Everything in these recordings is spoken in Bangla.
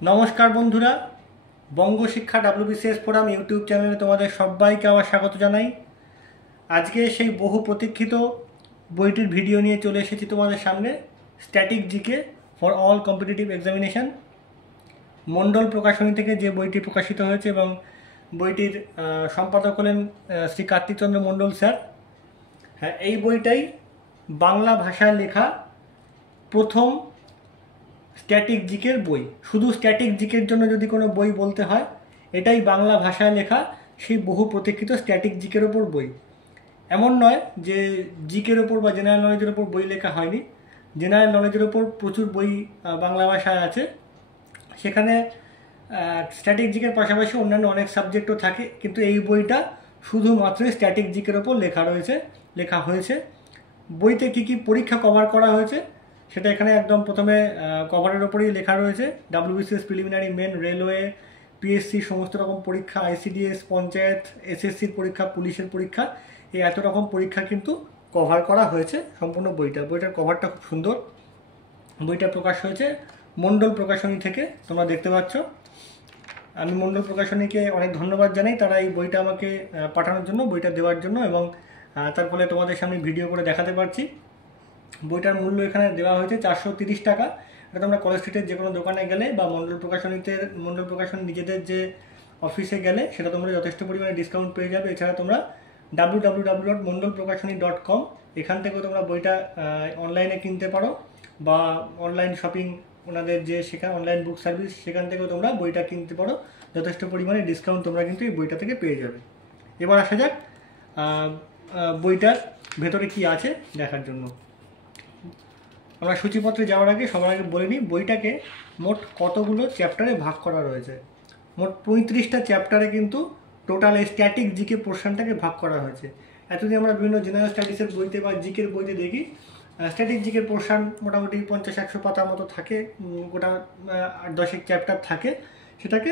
नमस्कार बंधुरा बंग शिक्षा WBCS फोराम यूट्यूब चैनेले तुम्हारे सबाइके आबार स्वागत जानाई। आज के सेई बहु प्रतीक्षित বইটির ভিডিও নিয়ে চলে এসেছি তোমাদের সামনে। Static GK for all competitive examination Mondal Prakashani থেকে যে বইটি প্রকাশিত হয়েছে এবং বইটির সম্পাদক হলেন শ্রী কার্তিক চন্দ্র মন্ডল স্যার। হ্যাঁ, এই বইটাই বাংলা ভাষায় লেখা প্রথম স্ট্যাটিক জিকের বই। শুধু স্ট্যাটিক জিকের জন্য যদি কোনো বই বলতে হয়, এটাই বাংলা ভাষায় লেখা সেই বহু প্রতীক্ষিত স্ট্যাটিক জিকের ওপর বই। এমন নয় যে জিকের ওপর বা জেনারেল নলেজের ওপর বই লেখা হয়নি। জেনারেল নলেজের ওপর প্রচুর বই বাংলা ভাষায় আছে। সেখানে স্ট্যাটিক জিকের পাশাপাশি অন্যান্য অনেক সাবজেক্টও থাকে, কিন্তু এই বইটা শুধুমাত্র স্ট্যাটিক জিকের ওপর লেখা হয়েছে। বইতে কী কী পরীক্ষা কভার করা হয়েছে সেটা এখানে একদম প্রথমে কভারের ওপরেই লেখা রয়েছে। WBCS preliminary, main, railway, PSC সমস্ত রকম পরীক্ষা, ICDS, পঞ্চায়েত, SSCর পরীক্ষা, পুলিশের পরীক্ষা, এই এত রকম পরীক্ষা কিন্তু কভার করা হয়েছে সম্পূর্ণ বইটার কভারটা খুব সুন্দর। বইটা প্রকাশ হয়েছে মন্ডল প্রকাশনী থেকে, তোমরা দেখতে পাচ্ছ। আমি মন্ডল প্রকাশনীকে অনেক ধন্যবাদ জানাই, তারা এই বইটা আমাকে পাঠানোর জন্য, বইটা দেওয়ার জন্য, এবং তার ফলে তোমাদের সামনে ভিডিও করে দেখাতে পারছি। বইটার মূল্য এখানে দেওয়া হয়েছে 430 টাকা। এটা তোমরা কলেজ স্ট্রিটের যে কোনো দোকানে গেলে বা মন্ডল প্রকাশনী নিজেদের যে অফিসে গেলে সেটা তোমরা যথেষ্ট পরিমাণে ডিসকাউন্ট পেয়ে যাবে। এছাড়া তোমরা www.mondolprokashoni.com এখান থেকেও তোমরা বইটা অনলাইনে কিনতে পারো, বা অনলাইন শপিং ওনাদের যে সেখানে অনলাইন বুক সার্ভিস, সেখান থেকেও তোমরা বইটা কিনতে পারো। যথেষ্ট পরিমাণে ডিসকাউন্ট তোমরা কিন্তু এই বইটা থেকে পেয়ে যাবে। এবার আসা যাক বইটার ভেতরে কি আছে দেখার জন্য। আমরা সূচিপত্রে যাওয়ার আগে সবার আগে বলে নিই, বইটাকে মোট কতগুলো চ্যাপ্টারে ভাগ করা রয়েছে। মোট 35টা চ্যাপ্টারে কিন্তু টোটাল এই স্ট্যাটিক জিকে পোর্শনটাকে ভাগ করা হয়েছে। এতদিন আমরা বিভিন্ন জেনারেল স্টাডিজের বইতে বা জিকের বইতে দেখি স্ট্যাটিক জিকের পোর্শন মোটামুটি 50-100 পাতার মতো থাকে, গোটা 8-10 চ্যাপ্টার থাকে, সেটাকে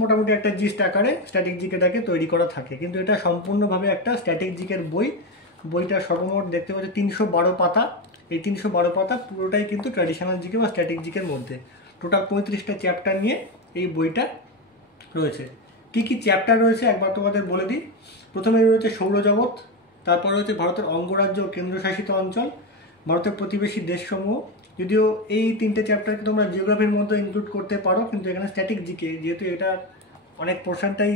মোটামুটি একটা জিস্ট আকারে স্ট্যাটিক জিকেটাকে তৈরি করা থাকে। কিন্তু এটা সম্পূর্ণভাবে একটা স্ট্যাটিক জিকের বই। বইটা সর্বমোট দেখতে পাচ্ছি 312 পাতা। এই 312 পাতা পুরোটাই কিন্তু ট্র্যাডিশনাল জিকে বা স্ট্যাটিক জিকের মধ্যে। টোটাল 35টা চ্যাপ্টার নিয়ে এই বইটা রয়েছে। কী কী চ্যাপ্টার রয়েছে একবার তোমাদের বলে দিই। প্রথমে রয়েছে সৌরজগৎ, তারপর রয়েছে ভারতের অঙ্গরাজ্য ও কেন্দ্রশাসিত অঞ্চল, ভারতের প্রতিবেশী দেশসমূহ। যদিও এই 3টে চ্যাপ্টারকে তোমরা জিওগ্রাফির মধ্যে ইনক্লুড করতে পারো, কিন্তু এখানে স্ট্যাটিক জিকে যেহেতু এটা অনেক পোর্শনটাই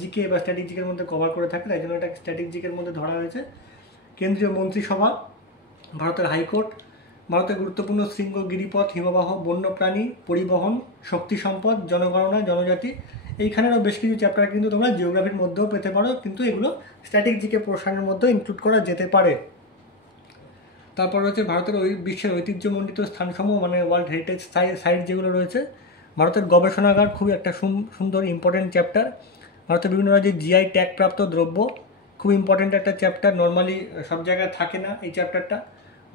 জিকে বা স্ট্যাটিক জিকের মধ্যে কভার করে থাকে, তাই জন্য এটা স্ট্যাটিক জিকের মধ্যে ধরা হয়েছে। কেন্দ্রীয় মন্ত্রিসভা, ভারতের হাইকোর্ট, ভারতের গুরুত্বপূর্ণ শৃঙ্গ, গিরিপথ, হিমবাহ, বন্যপ্রাণী, পরিবহন, শক্তি সম্পদ, জনগণনা, জনজাতি, এইখানেরও বেশ কিছু চ্যাপ্টার কিন্তু তোমরা জিওগ্রাফির মধ্যেও পেতে পারো, কিন্তু এগুলো স্ট্যাটিক জিকে পোর্শনের মধ্যেও ইনক্লুড করা যেতে পারে। তারপর রয়েছে ভারতের বিশ্বের ঐতিহ্যমণ্ডিত স্থানসমূহ, মানে ওয়ার্ল্ড হেরিটেজ সাইট যেগুলো রয়েছে। ভারতের গবেষণাগার, খুবই একটা সুন্দর ইম্পর্টেন্ট চ্যাপ্টার। ভারতের বিভিন্ন রাজ্যে GI ট্যাগ প্রাপ্ত দ্রব্য, খুব ইম্পর্টেন্ট একটা চ্যাপ্টার, নর্মালি সব জায়গায় থাকে না এই চ্যাপ্টারটা।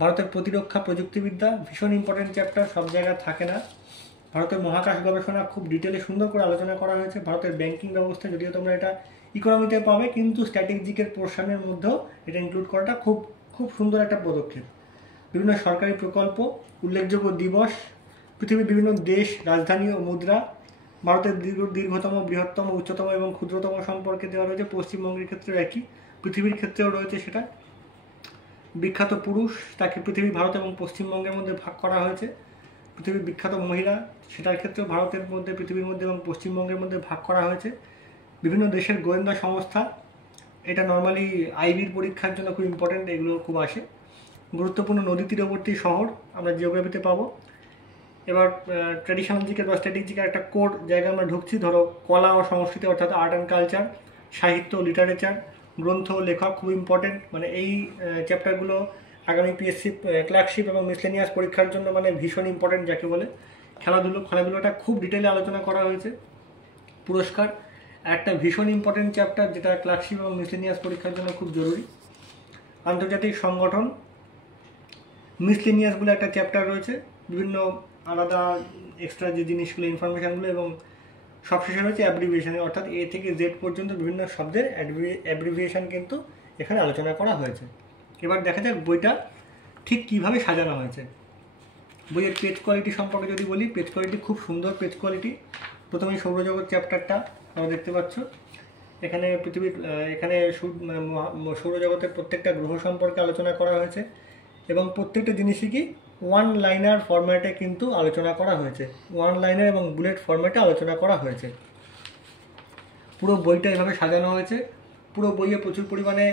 ভারতের প্রতিরক্ষা প্রযুক্তিবিদ্যা, ভীষণ ইম্পর্টেন্ট চ্যাপ্টার, সব জায়গায় থাকে না। ভারতের মহাকাশ গবেষণা, খুব ডিটেলে সুন্দর করে আলোচনা করা হয়েছে। ভারতের ব্যাংকিং ব্যবস্থা, যদিও তোমরা এটা ইকোনমিতে পাবে, কিন্তু স্ট্যাটিক জিকের পোর্শনের মধ্যেও এটা ইনক্লুড করাটা খুব খুব সুন্দর একটা পদক্ষেপ। বিভিন্ন সরকারি প্রকল্প, উল্লেখযোগ্য দিবস, পৃথিবীর বিভিন্ন দেশ, রাজধানী ও মুদ্রা, ভারতের দীর্ঘতম, বৃহত্তম, উচ্চতম এবং ক্ষুদ্রতম সম্পর্কে দেওয়া রয়েছে। পশ্চিমবঙ্গের ক্ষেত্রেও একই, পৃথিবীর ক্ষেত্রেও রয়েছে সেটা। বিখ্যাত পুরুষ, তাকে পৃথিবী, ভারত এবং পশ্চিমবঙ্গের মধ্যে ভাগ করা হয়েছে। পৃথিবীর বিখ্যাত মহিলা, সেটার ক্ষেত্রেও ভারতের মধ্যে, পৃথিবীর মধ্যে এবং পশ্চিমবঙ্গের মধ্যে ভাগ করা হয়েছে। বিভিন্ন দেশের গোয়েন্দা সংস্থা, এটা নর্মালি IBর পরীক্ষার জন্য খুব ইম্পর্টেন্ট, এগুলো খুব আসে। গুরুত্বপূর্ণ নদী তীরবর্তী শহর আমরা জিওগ্রাফিতে পাবো। এবার ট্র্যাডিশনাল জিকের বা স্ট্যাটিক জিকের একটা কোড জায়গা আমরা ঢুকছি। ধরো কলা ও সংস্কৃতি, অর্থাৎ আর্ট অ্যান্ড কালচার, সাহিত্য, লিটারেচার, গ্রন্থ, লেখক, খুব ইম্পর্টেন্ট। মানে এই চ্যাপ্টারগুলো আগামী PSC ক্লার্কশিপ এবং মিসলেনিয়াস পরীক্ষার জন্য মানে ভীষণ ইম্পর্টেন্ট যাকে বলে। খেলাধুলোটা খুব ডিটেলে আলোচনা করা হয়েছে। পুরস্কার, একটা ভীষণ ইম্পর্টেন্ট চ্যাপ্টার যেটা ক্লার্কশিপ এবং মিসলেনিয়াস পরীক্ষার জন্য খুব জরুরি। আন্তর্জাতিক সংগঠন, মিসলেনিয়াস বলে একটা চ্যাপ্টার রয়েছে, বিভিন্ন আলাদা এক্সট্রা যে জিনিসগুলো, ইনফরমেশানগুলো, এবং সবশেষে রয়েছে অ্যাব্রিভিয়েশন, অর্থাৎ A থেকে Z পর্যন্ত বিভিন্ন শব্দের অ্যাব্রিভিয়েশন কিন্তু এখানে আলোচনা করা হয়েছে। এবার দেখা যাক বইটা ঠিক কীভাবে সাজানো হয়েছে। বইয়ের পেজ কোয়ালিটি সম্পর্কে যদি বলি, পেজ কোয়ালিটি খুব সুন্দর পেজ কোয়ালিটি। প্রথমেই সৌরজগৎ চ্যাপ্টারটা আমরা দেখতে পাচ্ছ, এখানে পৃথিবীর এখানে সৌরজগতের প্রত্যেকটা গ্রহ সম্পর্কে আলোচনা করা হয়েছে এবং প্রত্যেকটা জিনিসই কি ওয়ান লাইনার ফরম্যাটে কিন্তু আলোচনা করা হয়েছে, ওয়ান লাইনার এবং বুলেট ফরম্যাটে আলোচনা করা হয়েছে। পুরো বইটা এভাবে সাজানো হয়েছে। পুরো বইয়ে প্রচুর পরিমাণে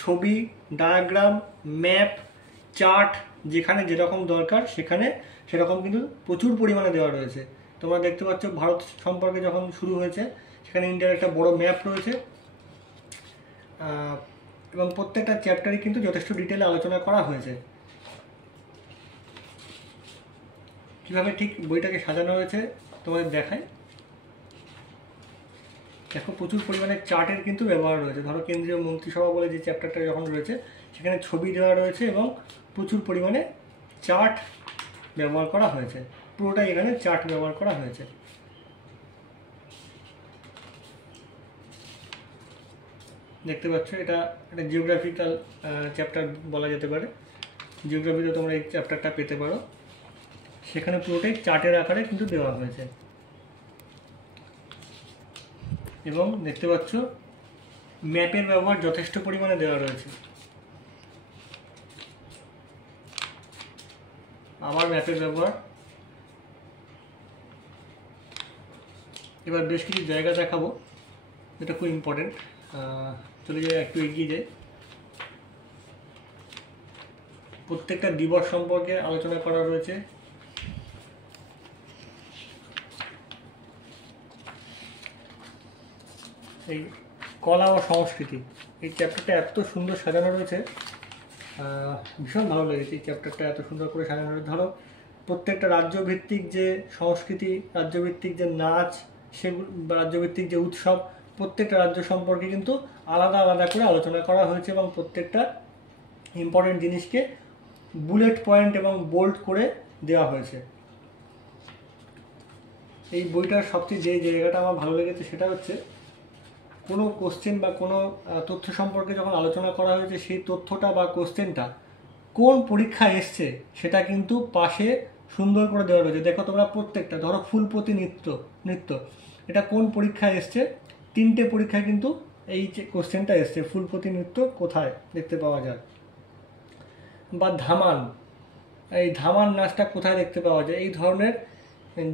ছবি, ডায়াগ্রাম, ম্যাপ, চার্ট, যেখানে যেরকম দরকার সেখানে সেরকম কিন্তু প্রচুর পরিমাণে দেওয়া রয়েছে। তোমরা দেখতে পাচ্ছ ভারত সম্পর্কে যখন শুরু হয়েছে সেখানে ইন্ডিয়ার একটা বড় ম্যাপ রয়েছে এবং প্রত্যেকটা চ্যাপ্টারই কিন্তু যথেষ্ট ডিটেলে আলোচনা করা হয়েছে। কীভাবে ঠিক বইটাকে সাজানো হয়েছে তোমাদের দেখায়। দেখো প্রচুর পরিমাণে চার্টের কিন্তু ব্যবহার রয়েছে। ধরো কেন্দ্রীয় মন্ত্রিসভা বলে যে চ্যাপ্টারটা যখন রয়েছে সেখানে ছবি দেওয়া রয়েছে এবং প্রচুর পরিমাণে চার্ট ব্যবহার করা হয়েছে। পুরোটাই এখানে চার্ট ব্যবহার করা হয়েছে। দেখতে পাচ্ছ এটা একটা জিওগ্রাফিক্যাল চ্যাপ্টার বলা যেতে পারে। জিওগ্রাফিতে তোমরা এই চ্যাপ্টারটা পেতে পারো, সেখানে পুরোটাই চার্টের আকারে কিন্তু দেওয়া হয়েছে। এবং দেখতে পাচ্ছ ম্যাপের ব্যবহার যথেষ্ট পরিমাণে দেওয়া রয়েছে। আবার ম্যাপের ব্যবহার। এবার বেশ কিছু জায়গা দেখাবো যেটা খুব ইম্পর্টেন্ট। চলে যাই একটু এগিয়ে যাই। প্রত্যেকটা দিবস সম্পর্কে আলোচনা করা রয়েছে। এই কলা ও সংস্কৃতি, এই চ্যাপ্টারটা এত সুন্দর সাজানো রয়েছে, ভীষণ ভালো লেগেছে এই চ্যাপ্টারটা এত সুন্দর করে সাজানো রয়েছে। ধরো প্রত্যেকটা রাজ্যভিত্তিক যে সংস্কৃতি, রাজ্যভিত্তিক যে নাচ, সেগুলো রাজ্যভিত্তিক যে উৎসব, প্রত্যেকটা রাজ্য সম্পর্কে কিন্তু আলাদা আলাদা করে আলোচনা করা হয়েছে এবং প্রত্যেকটা ইম্পর্টেন্ট জিনিসকে বুলেট পয়েন্ট এবং বোল্ড করে দেওয়া হয়েছে। এই বইটার সবচেয়ে যে জায়গাটা আমার ভালো লেগেছে সেটা হচ্ছে কোনো কোশ্চেন বা কোনো তথ্য সম্পর্কে যখন আলোচনা করা হয়েছে সেই তথ্যটা বা কোশ্চেনটা কোন পরীক্ষায় এসছে সেটা কিন্তু পাশে সুন্দর করে দেওয়া রয়েছে। দেখো তোমরা প্রত্যেকটা, ধরো ফুলপতি নৃত্য এটা কোন পরীক্ষায় এসছে, 3টে পরীক্ষায় কিন্তু এই যে কোশ্চেনটা এসছে, ফুলপতি নৃত্য কোথায় দেখতে পাওয়া যায়। বা ধামাল, এই ধামাল নাচটা কোথায় দেখতে পাওয়া যায়। এই ধরনের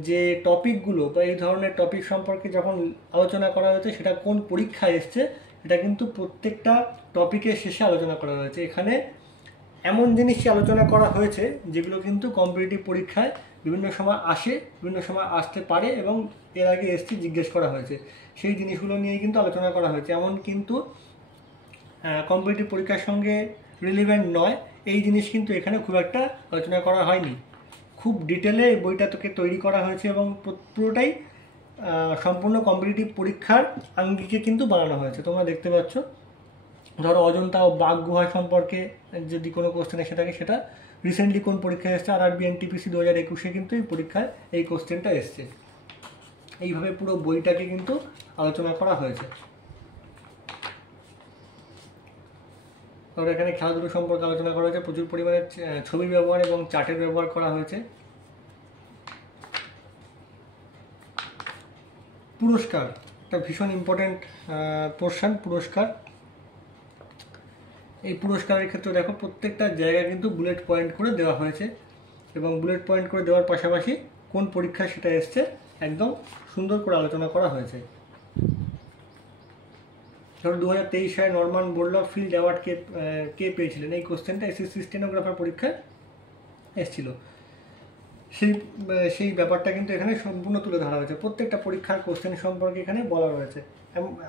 যে টপিকগুলো বা এই ধরনের টপিক সম্পর্কে যখন আলোচনা করা হয়েছে সেটা কোন পরীক্ষায় এসছে এটা কিন্তু প্রত্যেকটা টপিকের শেষে আলোচনা করা হয়েছে। এখানে এমন জিনিসই আলোচনা করা হয়েছে যেগুলো কিন্তু কম্পিটিটিভ পরীক্ষায় বিভিন্ন সময় আসে, বিভিন্ন সময় আসতে পারে এবং এর আগে এসছে জিজ্ঞেস করা হয়েছে। সেই জিনিসগুলো নিয়েই কিন্তু আলোচনা করা হয়েছে। এমন কিন্তু কম্পিটিটিভ পরীক্ষার সঙ্গে রিলেভেন্ট নয় এই জিনিস কিন্তু এখানে খুব একটা আলোচনা করা হয়নি। খুব ডিটেলে এই বইটা তোকে তৈরি করা হয়েছে এবং পুরোটাই সম্পূর্ণ কম্পিটিটিভ পরীক্ষার আঙ্গিকে কিন্তু বানানো হয়েছে। তোমরা দেখতে পাচ্ছ ধরো অজন্তা ও বাঘ গুহা সম্পর্কে যদি কোনো কোশ্চেন এসে থাকে সেটা রিসেন্টলি কোন পরীক্ষায় এসছে, RRB NTPC 2021 কিন্তু এই পরীক্ষায় এই কোশ্চেনটা এসছে। এইভাবে পুরো বইটাকে কিন্তু আলোচনা করা হয়েছে। তারপরে এখানে খেলাধুলো সম্পর্কে আলোচনা করা হয়েছে, প্রচুর পরিমাণে ছবির ব্যবহার এবং চার্টের ব্যবহার করা হয়েছে। পুরস্কার একটা ভীষণ ইম্পর্টেন্ট পোর্শন, পুরস্কার। এই পুরস্কারের ক্ষেত্রে দেখো প্রত্যেকটা জায়গা কিন্তু বুলেট পয়েন্ট করে দেওয়া হয়েছে এবং বুলেট পয়েন্ট করে দেওয়ার পাশাপাশি কোন পরীক্ষায় সেটা এসছে একদম সুন্দর করে আলোচনা করা হয়েছে। ধরো 2023 সালে নরমান বোরলগ ফিল্ড অ্যাওয়ার্ড কে পেয়েছিলেন, এই কোশ্চেনটা SSC স্টেনোগ্রাফার পরীক্ষায় এসেছিল। সেই ব্যাপারটা কিন্তু এখানে সম্পূর্ণ তুলে ধরা হয়েছে। প্রত্যেকটা পরীক্ষার কোশ্চেন সম্পর্কে এখানে বলা রয়েছে,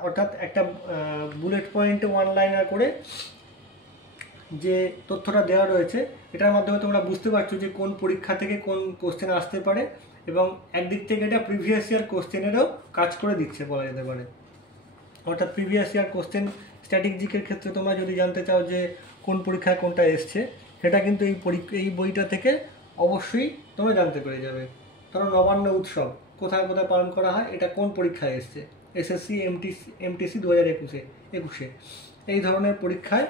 অর্থাৎ একটা বুলেট পয়েন্টে ওয়ান লাইনার করে যে তথ্যটা দেওয়া রয়েছে এটার মাধ্যমে তোমরা বুঝতে পারছো যে কোন পরীক্ষা থেকে কোন কোশ্চেন আসতে পারে এবং একদিক থেকে এটা প্রিভিয়াস ইয়ার কোশ্চেনেরও কাজ করে দিচ্ছে বলা যেতে পারে। অর্থাৎ প্রিভিয়াস ইয়ার কোশ্চেন স্ট্র্যাটেজিকের ক্ষেত্রে তোমরা যদি জানতে চাও যে কোন পরীক্ষায় কোনটা এসছে সেটা কিন্তু এই বইটা থেকে অবশ্যই তোমরা জানতে পেরে যাবে। ধরো নবান্ন উৎসব কোথায় কোথায় পালন করা হয়, এটা কোন পরীক্ষায় এসছে, SSC MTC 2021 এই ধরনের পরীক্ষায়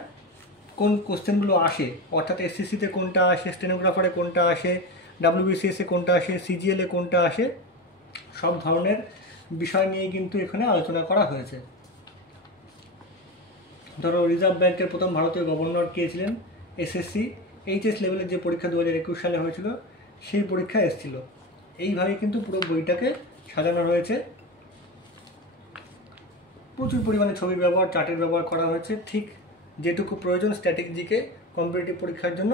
কোন কোশ্চেনগুলো আসে, অর্থাৎ SSCতে কোনটা আসে, স্টেনোগ্রাফারে কোনটা আসে, WBCS কোনটা আসে, CGL কোনটা আসে, সব ধরনের বিষয় নিয়ে কিন্তু এখানে আলোচনা করা হয়েছে। ধরো রিজার্ভ ব্যাংকের প্রথম ভারতীয় গভর্নর কে ছিলেন, SSC HS লেভেলের যে পরীক্ষা 2021 সালে হয়েছিল সেই পরীক্ষা এসেছিল। এইভাবে কিন্তু পুরো বইটাকে সাজানো রয়েছে। প্রচুর পরিমাণে ছবির ব্যবহার, চার্টের ব্যবহার করা হয়েছে, ঠিক যেটুকু প্রয়োজন স্ট্র্যাটেজিকে কম্পিটিটিভ পরীক্ষার জন্য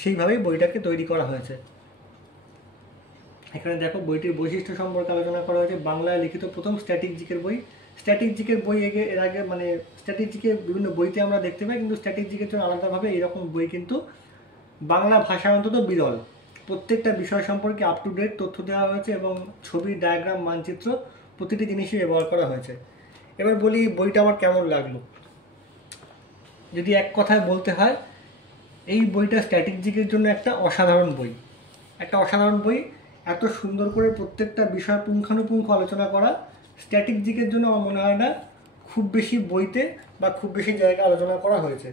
সেইভাবেই বইটাকে তৈরি করা হয়েছে। এখানে দেখো বইটির বৈশিষ্ট্য সম্পর্কে আলোচনা করা হয়েছে। বাংলায় লিখিত প্রথম স্ট্র্যাটেজিকের বই। স্ট্র্যাটেজিকের বই এর আগে মানে স্ট্র্যাটেজিকের বিভিন্ন বইতে আমরা দেখতে পাই, কিন্তু স্ট্র্যাটেজিকের জন্য আলাদাভাবে এইরকম বই কিন্তু বাংলা ভাষায় অন্তত বিরল। প্রত্যেকটা বিষয় সম্পর্কে আপ টু ডেট তথ্য দেওয়া হয়েছে এবং ছবি, ডায়াগ্রাম, মানচিত্র প্রতিটি জিনিসই ব্যবহার করা হয়েছে। এবার বলি বইটা আমার কেমন লাগলো। যদি এক কথায় বলতে হয়, এই বইটা স্ট্র্যাটেজিকের জন্য একটা অসাধারণ বই। একটা অসাধারণ বই, এত সুন্দর করে প্রত্যেকটা বিষয় পুঙ্খানুপুঙ্খ আলোচনা করা স্ট্র্যাটেজিকের জন্য আমার মনে হয় না খুব বেশি বইতে বা খুব বেশি জায়গায় আলোচনা করা হয়েছে।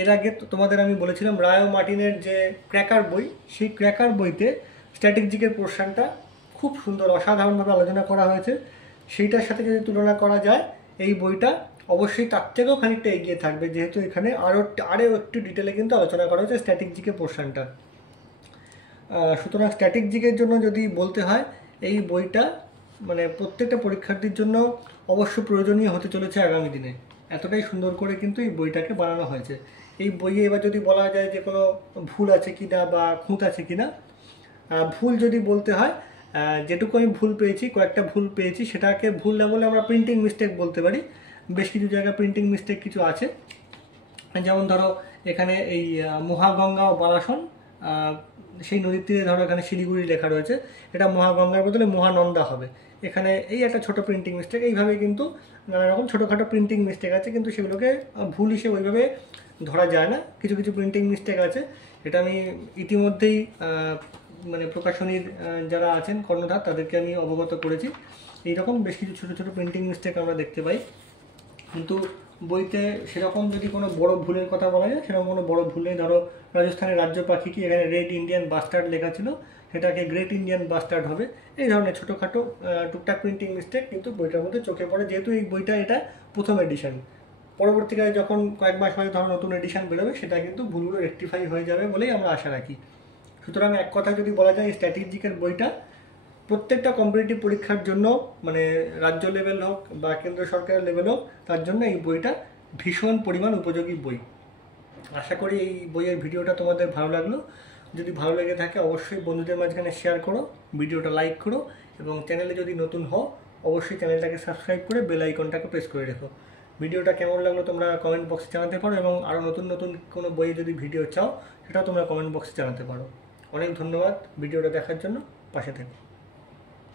এর আগে তোমাদের আমি বলেছিলাম রায় ও মার্টিনের যে ক্র্যাকার বই, সেই ক্র্যাকার বইতে স্ট্র্যাটেজিকের পোর্শনটা খুব সুন্দর অসাধারণভাবে আলোচনা করা হয়েছে। সেইটার সাথে যদি তুলনা করা যায়, এই বইটা অবশ্যই তার থেকেও খানিকটা এগিয়ে থাকবে, যেহেতু এখানে আরও একটু ডিটেলে কিন্তু আলোচনা করা হয়েছে স্ট্র্যাটেজিকের পোর্শনটা। সুতরাং স্ট্র্যাটেজিকের জন্য যদি বলতে হয়, এই বইটা মানে প্রত্যেকটা পরীক্ষার্থীর জন্য অবশ্য প্রয়োজনীয় হতে চলেছে আগামী দিনে। এতটাই সুন্দর করে কিন্তু এই বইটাকে বানানো হয়েছে। এই বইয়ে এবার যদি বলা যায় যে কোনো ভুল আছে কি না বা খুঁত আছে কি না, ভুল যদি বলতে হয়, যেটুকু আমি ভুল পেয়েছি, কয়েকটা ভুল পেয়েছি, সেটাকে ভুল না বলে আমরা প্রিন্টিং মিস্টেক বলতে পারি। বেশ কিছু জায়গায় প্রিন্টিং মিস্টেক কিছু আছে, যেমন ধরো এখানে এই মহাগঙ্গা ও বালাসন, সেই নদীর তীরে ধরো এখানে শিলিগুড়ি লেখা রয়েছে, এটা মহাগঙ্গার বদলে মহানন্দা হবে। এখানে এই একটা ছোট প্রিন্টিং মিস্টেক। এইভাবে কিন্তু নানা রকম ছোটোখাটো প্রিন্টিং মিস্টেক আছে, কিন্তু সেগুলোকে ভুল হিসেবে ওইভাবে ধরা যায় না। কিছু কিছু প্রিন্টিং মিস্টেক আছে, এটা আমি ইতিমধ্যেই মানে প্রকাশনীর যারা আছেন কর্ণধার তাদেরকে আমি অবগত করেছি। এইরকম বেশ কিছু ছোটো ছোটো প্রিন্টিং মিস্টেক আমরা দেখতে পাই, কিন্তু বইতে সেরকম যদি কোনো বড় ভুলের কথা বলা যায়, সেরকম কোনো বড় ভুল নেই। ধরো রাজস্থানের রাজ্য পাখি কি এখানে রেড ইন্ডিয়ান বাস্টার্ড লেখা ছিল, সেটাকে গ্রেট ইন্ডিয়ান বাস্টার্ড হবে। এই ধরনের ছোটোখাটো টুকটাক প্রিন্টিং মিস্টেক কিন্তু বইটার মধ্যে চোখে পড়ে, যেহেতু এই বইটা এটা প্রথম এডিশন। পরবর্তীকালে যখন কয়েক মাস পরে ধরো নতুন এডিশন বেরোবে, সেটা কিন্তু ভুলগুলো রেকটিফাই হয়ে যাবে বলেই আমরা আশা রাখি। সুতরাং এক কথা যদি বলা যায়, স্ট্র্যাটেজিকের বইটা প্রত্যেকটা কম্পিটিটিভ পরীক্ষার জন্য, মানে রাজ্য লেভেল হোক বা কেন্দ্র সরকারের লেভেল হোক, তার জন্য এই বইটা ভীষণ পরিমাণ উপযোগী বই। আশা করি এই বইয়ের ভিডিওটা তোমাদের ভালো লাগলো। যদি ভালো লেগে থাকে অবশ্যই বন্ধুদের মাঝখানে শেয়ার করো, ভিডিওটা লাইক করো, এবং চ্যানেলে যদি নতুন হও অবশ্যই চ্যানেলটাকে সাবস্ক্রাইব করে বেল আইকনটাকে প্রেস করে রেখো। ভিডিওটা কেমন লাগলো তোমরা কমেন্ট বক্সে জানাতে পারো, এবং আরও নতুন নতুন কোনো বইয়ে যদি ভিডিও চাও সেটাও তোমরা কমেন্ট বক্সে জানাতে পারো। অনেক ধন্যবাদ ভিডিওটা দেখার জন্য, পাশে থেকো।